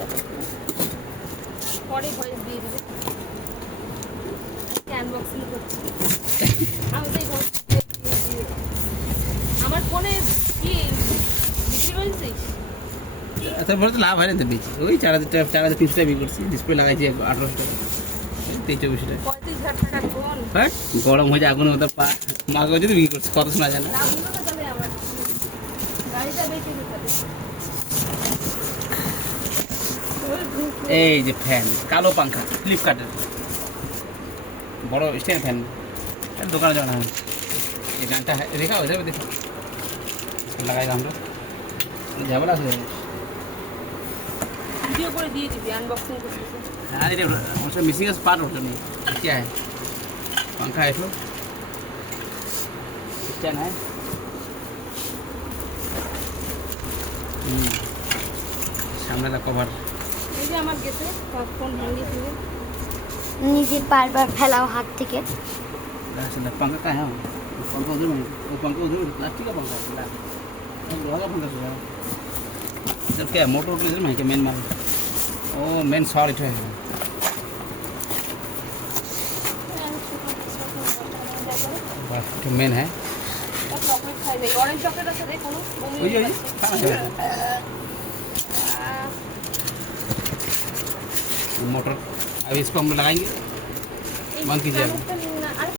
দাদা পরে ভয়েস দিয়ে দেবে। আজকে আনবক্সিং করছি। আমি তো এই ঘর আমার ফোনে কি বিক্রি করেছিস? তারপরে তো লাভ হয় না তো বেশি, ওই 4,300 টাকা বিক্রি করছি, ডিসপ্লে লাগাইছি 1800 টাকা, 23-24 টাকা। 35,000 টাকার ফোন। হ্যাঁ গরম হয়ে যায় আগুনের মতো মাকে বলছি তো বিক্রি করছি, কত শোনা যায় না। লাগলো না তাহলে আমার গাড়িটা বেঁচে দিতে হবে। এই যে ফ্যান, কালো পাঙ্খা ফ্লিপকার্টের বড় স্ট্যান্ড ফ্যান, দোকানে যাওয়া না। এই গানটা দেখাও, এভাবে দেখো লাগাই আমরা, ঝামেলা আছে। ভিডিও করে দিয়ে দিবি আনবক্সিং করতেছে। हाँ ये उसमें मिसिंग पार्ट होता नहीं, क्या है पंखा है तो स्टैंड है। सामने का कवर এই যে আমার গেছে ফোন ভেঙে দিবে। নিজে বারবার ফেলাও হাত থেকে। पंखा का है, पंखा उधर में, वो पंखा उधर प्लास्टिक का पंखा है, लोहा का पंखा है। जब क्या मोटर उधर में है क्या मेन माल, ओ मेन सॉलिड है, मेन है চকলেট খাই যাই, অরেঞ্জ চকলেট আছে রে কোনো? वही है मोटर। अब इसको हम लगाएंगे, बंद कीजिए।